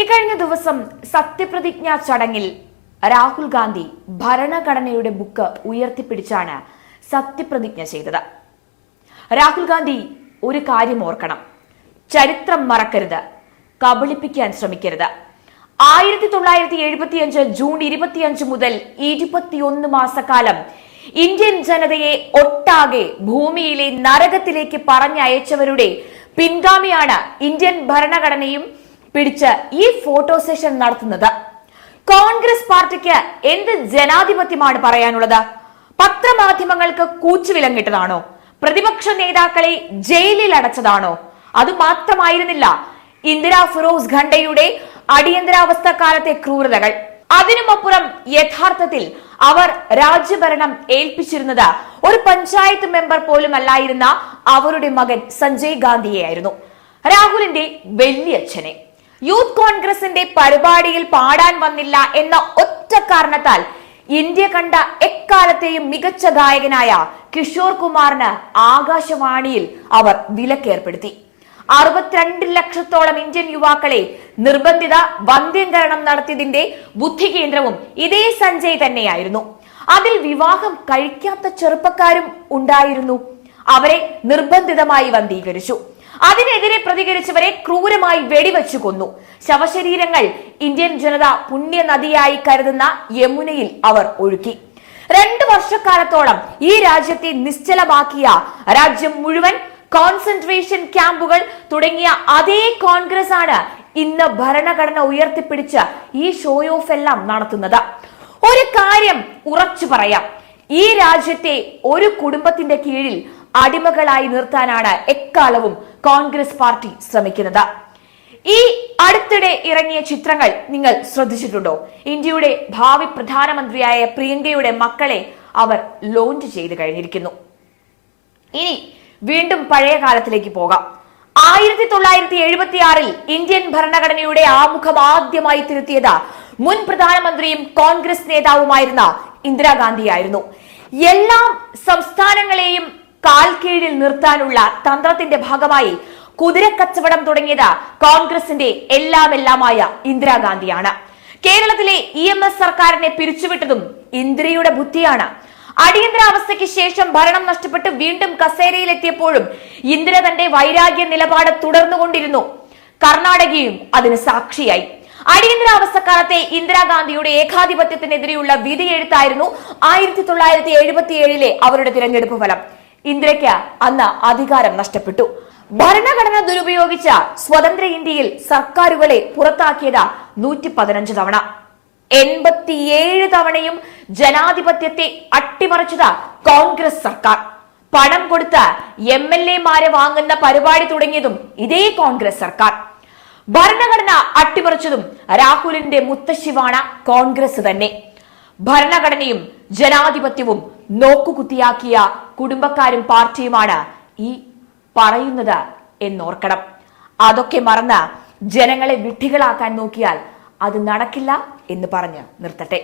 ഇക്കഴിഞ്ഞ ദിവസം സത്യപ്രതിജ്ഞാ ചടങ്ങിൽ രാഹുൽ ഗാന്ധി ഭരണഘടനയുടെ ബുക്ക് ഉയർത്തിപ്പിടിച്ചാണ് സത്യപ്രതിജ്ഞ ചെയ്തത്. രാഹുൽ ഗാന്ധി ഒരു കാര്യം ഓർക്കണം, ചരിത്രം മറക്കരുത്, കബളിപ്പിക്കാൻ ശ്രമിക്കരുത്. 1975 ജൂൺ 25 മുതൽ 21 മാസക്കാലം ഇന്ത്യൻ ജനതയെ ഒട്ടാകെ ഭൂമിയിലെ നരകത്തിലേക്ക് പറഞ്ഞയച്ചവരുടെ പിൻഗാമിയാണ് ഇന്ത്യൻ ഭരണഘടനയും പിടിച്ച് ഈ ഫോട്ടോ സെഷൻ നടത്തുന്നത്. കോൺഗ്രസ് പാർട്ടിക്ക് എന്ത് ജനാധിപത്യമാണ് പറയാനുള്ളത്? പത്രമാധ്യമങ്ങൾക്ക് കൂച്ചുവിലങ്ങിട്ടതാണോ? പ്രതിപക്ഷ നേതാക്കളെ ജയിലിൽ അടച്ചതാണോ? അത് മാത്രമായിരുന്നില്ല ഇന്ദിരാ ഫിറോസ് ഖണ്ഡയുടെ അടിയന്തരാവസ്ഥ കാലത്തെ ക്രൂരതകൾ. അതിനുമപ്പുറം യഥാർത്ഥത്തിൽ അവർ രാജ്യഭരണം ഏൽപ്പിച്ചിരുന്നത് ഒരു പഞ്ചായത്ത് മെമ്പർ പോലും അല്ലായിരുന്ന അവരുടെ മകൻ സഞ്ജയ് ഗാന്ധിയെയായിരുന്നു, രാഹുലിന്റെ വല്യച്ഛനെ. യൂത്ത് കോൺഗ്രസിന്റെ പരിപാടിയിൽ പാടാൻ വന്നില്ല എന്ന ഒറ്റ കാരണത്താൽ ഇന്ത്യ കണ്ട എക്കാലത്തെയും മികച്ച ഗായകനായ കിഷോർ കുമാറിന് ആകാശവാണിയിൽ അവർ വിലക്കേർപ്പെടുത്തി. 62 ലക്ഷത്തോളം ഇന്ത്യൻ യുവാക്കളെ നിർബന്ധിത വന്ധ്യംകരണം നടത്തിയതിന്റെ ബുദ്ധികേന്ദ്രവും ഇതേ സഞ്ജയ് തന്നെയായിരുന്നു. അതിൽ വിവാഹം കഴിക്കാത്ത ചെറുപ്പക്കാരും ഉണ്ടായിരുന്നു. അവരെ നിർബന്ധിതമായി വന്ധീകരിച്ചു. അതിനെതിരെ പ്രതികരിച്ചവരെ ക്രൂരമായി വെടിവെച്ചു കൊന്നു. ശവശരീരങ്ങൾ ഇന്ത്യൻ ജനത പുണ്യ നദിയായി കരുതുന്ന യമുനയിൽ അവർ ഒഴുക്കി. 2 വർഷക്കാലത്തോളം ഈ രാജ്യത്തെ നിശ്ചലമാക്കിയ, രാജ്യം മുഴുവൻ കോൺസെൻട്രേഷൻ ക്യാമ്പുകൾ തുടങ്ങിയ അതേ കോൺഗ്രസ് ആണ് ഇന്ന് ഭരണഘടന ഉയർത്തിപ്പിടിച്ച് ഈ ഷോ ഓഫ് എല്ലാം നടത്തുന്നത്. ഒരു കാര്യം ഉറച്ചു പറയാം, ഈ രാജ്യത്തെ ഒരു കുടുംബത്തിന്റെ കീഴിൽ അടിമകളായി നിർത്താനാണ് എക്കാലവും കോൺഗ്രസ് പാർട്ടി ശ്രമിക്കുന്നത്. ഈ അടുത്തിടെ ഇറങ്ങിയ ചിത്രങ്ങൾ നിങ്ങൾ ശ്രദ്ധിച്ചിട്ടുണ്ടോ? ഇന്ത്യയുടെ ഭാവി പ്രധാനമന്ത്രിയായ പ്രിയങ്കയുടെ മക്കളെ അവർ ലോഞ്ച് ചെയ്ത് കഴിഞ്ഞിരിക്കുന്നു. ഇനി വീണ്ടും പഴയ കാലത്തിലേക്ക് പോകാം. 1976 ഇന്ത്യൻ ഭരണഘടനയുടെ ആമുഖം ആദ്യമായി തിരുത്തിയത് മുൻ പ്രധാനമന്ത്രിയും കോൺഗ്രസ് നേതാവുമായിരുന്ന ഇന്ദിരാഗാന്ധിയായിരുന്നു. എല്ലാ സംസ്ഥാനങ്ങളെയും കാൽ കീഴിൽ നിർത്താനുള്ള തന്ത്രത്തിന്റെ ഭാഗമായി കുതിരക്കച്ചവടം തുടങ്ങിയത് കോൺഗ്രസിന്റെ എല്ലാമായ ഇന്ദിരാഗാന്ധിയാണ്. കേരളത്തിലെ EMS സർക്കാരിനെ പിരിച്ചുവിട്ടതും ഇന്ദിരയുടെ ബുദ്ധിയാണ്. അടിയന്തരാവസ്ഥയ്ക്ക് ശേഷം ഭരണം നഷ്ടപ്പെട്ട് വീണ്ടും കസേരയിലെത്തിയപ്പോഴും ഇന്ദിര തന്റെ വൈരാഗ്യ നിലപാട് തുടർന്നുകൊണ്ടിരുന്നു. കർണാടകയും അതിന് സാക്ഷിയായി. അടിയന്തരാവസ്ഥക്കാലത്തെ ഇന്ദിരാഗാന്ധിയുടെ ഏകാധിപത്യത്തിനെതിരെയുള്ള വിധിയെഴുത്തായിരുന്നു 1977 അവരുടെ തിരഞ്ഞെടുപ്പ് ഫലം. ഇന്ദിരയ്ക്ക് അന്ന് അധികാരം നഷ്ടപ്പെട്ടു. ഭരണഘടന ദുരുപയോഗിച്ച സ്വതന്ത്ര ഇന്ത്യയിൽ സർക്കാരുകളെ പുറത്താക്കിയത് 115 തവണ. 87 തവണയും ജനാധിപത്യത്തെ അട്ടിമറിച്ചത് കോൺഗ്രസ് സർക്കാർ. പണം കൊടുത്ത് MLA-മാരെ വാങ്ങുന്ന പരിപാടി തുടങ്ങിയതും ഇതേ കോൺഗ്രസ് സർക്കാർ. ഭരണഘടന അട്ടിമറിച്ചതും രാഹുലിന്റെ മുത്തശ്ശിവാണ് കോൺഗ്രസ് തന്നെ. ഭരണഘടനയും ജനാധിപത്യവും നോക്കുകുത്തിയാക്കിയ കുടുംബക്കാരും പാർട്ടിയുമാണ് ഈ പറയുന്നത് എന്നോർക്കണം. അതൊക്കെ മറന്ന് ജനങ്ങളെ വിഡ്ഢികളാക്കാൻ നോക്കിയാൽ അത് നടക്കില്ല എന്ന് പറഞ്ഞ് നിർത്തട്ടെ.